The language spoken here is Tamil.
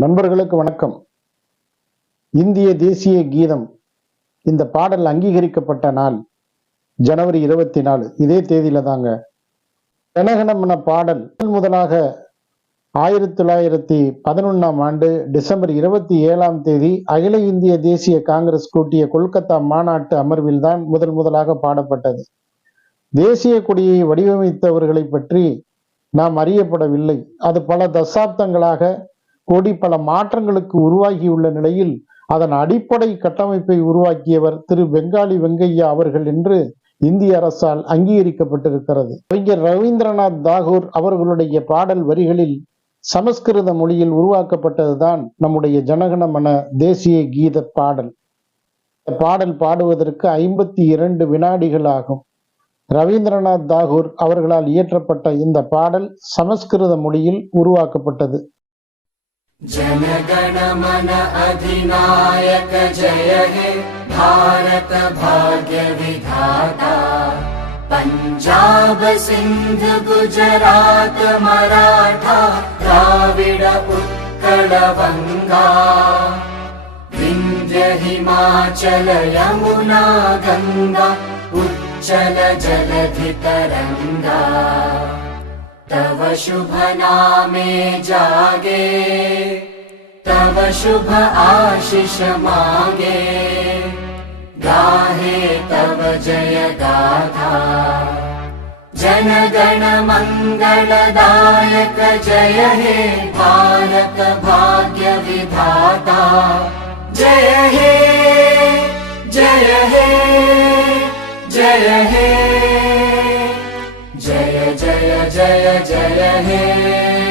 நண்பர்களுக்கு வணக்கம். இந்திய தேசிய கீதம் இந்த பாடல் அங்கீகரிக்கப்பட்ட நாள் ஜனவரி இருபத்தி நாலு. இதே தேதியில தாங்க. ஜனகணமன பாடல் முதல் முதலாக ஆயிரத்தி தொள்ளாயிரத்தி பதினொன்னாம் ஆண்டு டிசம்பர் இருபத்தி ஏழாம் தேதி அகில இந்திய தேசிய காங்கிரஸ் கூட்டிய கொல்கத்தா மாநாட்டு அமர்வில் தான் முதல் முதலாக பாடப்பட்டது. தேசிய கொடியை வடிவமைத்தவர்களை பற்றி நாம் அறியப்படவில்லை. அது பல தசாப்தங்களாக கோடி பல மாற்றங்களுக்கு உருவாகியுள்ள நிலையில் அதன் அடிப்படை கட்டமைப்பை உருவாக்கியவர் திரு பெங்காலி வெங்கையா அவர்கள் என்று இந்திய அரசால் அங்கீகரிக்கப்பட்டிருக்கிறது. கவிஞர் ரவீந்திரநாத் தாகூர் அவர்களுடைய பாடல் வரிகளில் சமஸ்கிருத மொழியில் உருவாக்கப்பட்டதுதான் நம்முடைய ஜனகணமன தேசிய கீத பாடல். இந்த பாடல் பாடுவதற்கு ஐம்பத்தி இரண்டு வினாடிகள் ஆகும். ரவீந்திரநாத் தாகூர் அவர்களால் இயற்றப்பட்ட இந்த பாடல் சமஸ்கிருத மொழியில் உருவாக்கப்பட்டது. जनगण मन अधिनायक जय हे भारत भाग्य विधाता। पञ्जाब सिन्ध गुजरात मराठा द्राविड वङ्गा विन्ध्य हिमाचल यमुना गङ्गा उच्चल जलधि तरङ्गा तव शुभ नामे जागे तव शुभ आशिष मागे। गाहे तव जय गाथा। जनगण मङ्गलदायक जय हे भारत भाग्य विधाता। जय हे जय हे जय हे जय जय जय हे।